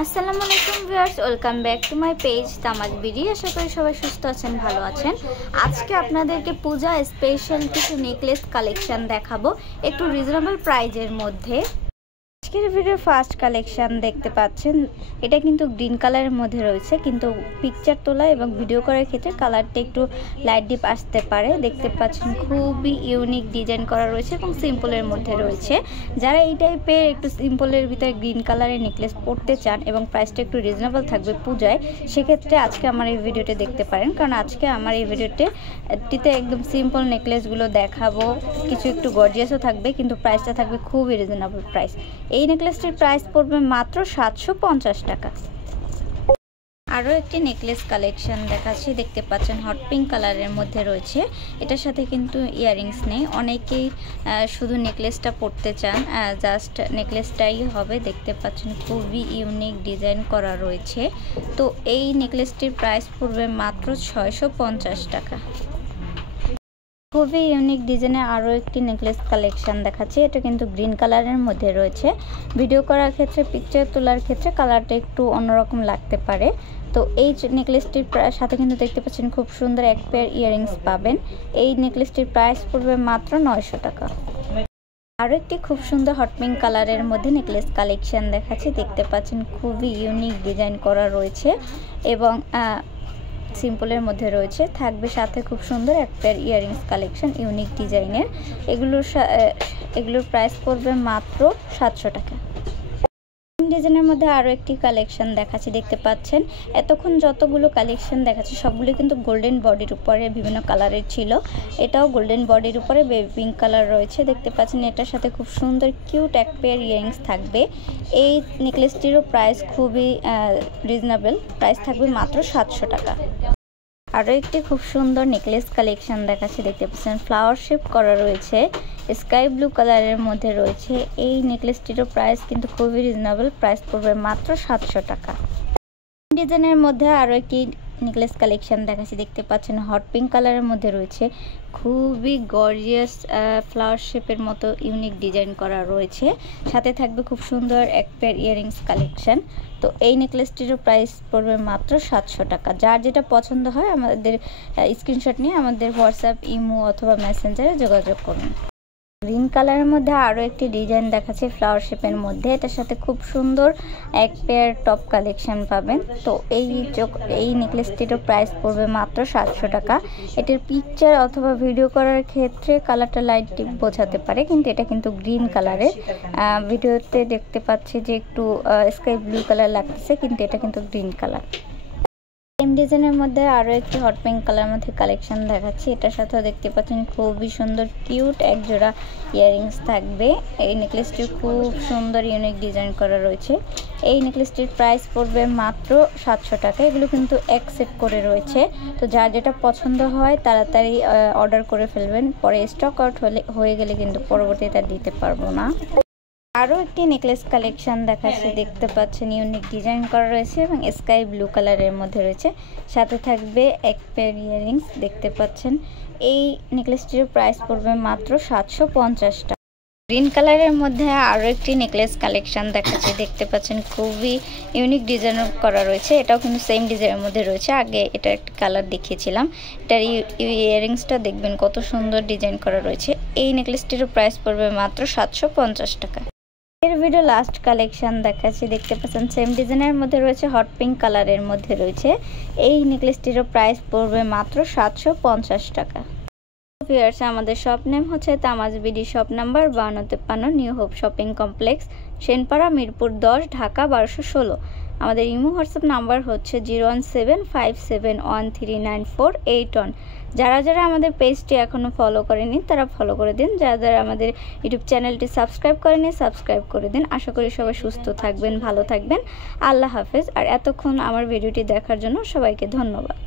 আসসালামু আলাইকুম viewers, welcome back to my page Tamaj BD. আশা করি সবাই সুস্থ আছেন, ভালো আছেন। আজকে আপনাদেরকে পূজা স্পেশাল কিছু নেকলেস কালেকশন দেখাবো একটু রিজনেবল প্রাইজের মধ্যে। আজকের ভিডিও ফার্স্ট কালেকশন দেখতে পাচ্ছেন, এটা কিন্তু গ্রিন কালারের মধ্যে রয়েছে, কিন্তু পিকচার তোলা এবং ভিডিও করার ক্ষেত্রে কালারটা একটু লাইট ডিপ আসতে পারে। দেখতে পাচ্ছেন খুবই ইউনিক ডিজাইন করা রয়েছে এবং সিম্পলের মধ্যে রয়েছে। যারা এই টাইপের একটু সিম্পলের ভিতরে গ্রিন কালারের নেকলেস পরতে চান এবং প্রাইসটা একটু রিজনেবল থাকবে পূজায়, সেক্ষেত্রে আজকে আমার এই ভিডিওটি দেখতে পারেন। কারণ আজকে আমার এই ভিডিওটিতে একদম সিম্পল নেকলেসগুলো দেখাবো, কিছু একটু গর্জিয়াসও থাকবে, কিন্তু প্রাইসটা থাকবে খুবই রিজনেবল প্রাইস। এই নেকলেসটির প্রাইস পড়বে মাত্র 750 টাকা। আরও একটি নেকলেস কালেকশন দেখাচ্ছি, দেখতে পাচ্ছেন হট পিঙ্ক কালারের মধ্যে রয়েছে। এটার সাথে কিন্তু ইয়াররিংস নেই, অনেকেই শুধু নেকলেসটা পরতে চান, জাস্ট নেকলেসটাই হবে। দেখতে পাচ্ছেন খুবই ইউনিক ডিজাইন করা রয়েছে। তো এই নেকলেসটির প্রাইস পড়বে মাত্র 650 টাকা। খুবই ইউনিক ডিজাইনের আরও একটি নেকলেস কালেকশন দেখাচ্ছি। এটা কিন্তু গ্রিন কালারের মধ্যে রয়েছে। ভিডিও করার ক্ষেত্রে, পিকচার তোলার ক্ষেত্রে কালারটা একটু অন্যরকম লাগতে পারে। তো এই নেকলেসটির সাথে কিন্তু দেখতে পাচ্ছেন খুব সুন্দর এক পেয়ার ইয়াররিংস পাবেন। এই নেকলেসটির প্রাইস পড়বে মাত্র 900 টাকা। আরও একটি খুব সুন্দর হট পিঙ্ক কালারের মধ্যে নেকলেস কালেকশন দেখাচ্ছি। দেখতে পাচ্ছেন খুবই ইউনিক ডিজাইন করা রয়েছে এবং সিম্পলের মধ্যে রয়েছে। থাকবে সাথে খুব সুন্দর এক পেয়ার ইয়াররিংস কালেকশন ইউনিক ডিজাইনের। এগুলোর প্রাইস পড়বে মাত্র 700 টাকা। ডিজাইনের মধ্যে আরও একটি কালেকশন দেখাচ্ছি। দেখতে পাচ্ছেন এতক্ষণ যতগুলো কালেকশন দেখাচ্ছি সবগুলো কিন্তু গোল্ডেন বডির উপরে বিভিন্ন কালারের ছিল। এটাও গোল্ডেন বডির উপরে বেবি পিঙ্ক কালার রয়েছে। দেখতে পাচ্ছেন এটার সাথে খুব সুন্দর কিউট এক পেয়ার ইয়াররিংস থাকবে। এই নেকলেসটিরও প্রাইস খুবই রিজনেবল, প্রাইস থাকবে মাত্র 700 টাকা। আরও একটি খুব সুন্দর নেকলেস কালেকশন দেখাচ্ছি। দেখতে পাচ্ছেন ফ্লাওয়ার শেপ করা রয়েছে, স্কাই ব্লু কালারের মধ্যে রয়েছে। এই নেকলেসটিরও প্রাইস কিন্তু খুবই রিজনেবল, প্রাইস পড়বে মাত্র 700 টাকা। ডিজাইনের মধ্যে আরও একটি নেকলেস কালেকশন দেখাচ্ছি। দেখতে পাচ্ছেন হট পিঙ্ক কালারের মধ্যে রয়েছে, খুবই গর্জিয়াস ফ্লাওয়ার শেপের মতো ইউনিক ডিজাইন করা রয়েছে। সাথে থাকবে খুব সুন্দর এক পেয়ার ইয়াররিংস কালেকশন। তো এই নেকলেসটিরও প্রাইস পড়বে মাত্র 700 টাকা। যার যেটা পছন্দ হয় আমাদের স্ক্রিনশট নিয়ে আমাদের হোয়াটসঅ্যাপ, ইমো অথবা মেসেঞ্জারে যোগাযোগ করুন। গ্রিন কালারের মধ্যে আরও একটি ডিজাইন দেখাচ্ছে ফ্লাওয়ার শেপের মধ্যে। এটার সাথে খুব সুন্দর এক পেয়ার টপ কালেকশন পাবেন। তো এই নেকলেসটিরও প্রাইস পড়বে মাত্র 700 টাকা। এটার পিকচার অথবা ভিডিও করার ক্ষেত্রে কালারটা লাইট ডিপ বোঝাতে পারে, কিন্তু এটা কিন্তু গ্রিন কালারের। ভিডিওতে দেখতে পাচ্ছি যে একটু স্কাই ব্লু কালার লাগতেছে, কিন্তু এটা কিন্তু গ্রিন কালার। সেম ডিজাইনের মধ্যে আরও একটি হট পিঙ্ক কালার মধ্যে কালেকশন দেখাচ্ছি। এটার সাথেও দেখতে পাচ্ছেন খুবই সুন্দর কিউট এক জোড়া ইয়াররিংস থাকবে। এই নেকলেসটি খুব সুন্দর ইউনিক ডিজাইন করা রয়েছে। এই নেকলেসটির প্রাইস পড়বে মাত্র 700 টাকা। এগুলো কিন্তু এক সেট করে রয়েছে। তো যার যেটা পছন্দ হয় তাড়াতাড়ি অর্ডার করে ফেলবেন, পরে স্টক আউট হয়ে গেলে কিন্তু পরবর্তীতে দিতে পারবো না। আরও একটি নেকলেস কালেকশন দেখাচ্ছি। দেখতে পাচ্ছেন ইউনিক ডিজাইন করা রয়েছে এবং স্কাই ব্লু কালারের মধ্যে রয়েছে। সাথে থাকবে এক পেয়ার ইয়াররিংস। দেখতে পাচ্ছেন এই নেকলেসটির প্রাইস পড়বে মাত্র 750 টাকা। গ্রিন কালারের মধ্যে আরও একটি নেকলেস কালেকশন দেখাচ্ছি। দেখতে পাচ্ছেন খুবই ইউনিক ডিজাইন করা রয়েছে। এটাও কিন্তু সেম ডিজাইনের মধ্যে রয়েছে। আগে এটা একটা কালার দেখিয়েছিলাম। এটার ইয়াররিংসটা দেখবেন কত সুন্দর ডিজাইন করা রয়েছে। এই নেকলেসটিরও প্রাইস পড়বে মাত্র 750 টাকা। এর ভিডিও লাস্ট কালেকশন দেখাচ্ছি। দেখতে পাচ্ছেন সেম ডিজাইনের মধ্যে রয়েছে, হট পিঙ্ক কালারের মধ্যে রয়েছে। এই নেকলেসটিরও প্রাইস পড়বে মাত্র 750 টাকা। ভিউয়ার্স, আমাদের শপ নেম হচ্ছে Tamaj BD, shop number 5253, new hope shopping complex, Senpara, Mirpur 10, Dhaka 1216। আমাদের ইমো হোয়াটসঅ্যাপ নাম্বার হচ্ছে 01757139481। যারা আমাদের পেজটি এখনও ফলো করেনি তারা ফলো করে দিন। যারা আমাদের ইউটিউব চ্যানেলটি সাবস্ক্রাইব করেনি সাবস্ক্রাইব করে দিন। আশা করি সবাই সুস্থ থাকবেন, ভালো থাকবেন। আল্লাহ হাফেজ। আর এতক্ষণ আমার ভিডিওটি দেখার জন্য সবাইকে ধন্যবাদ।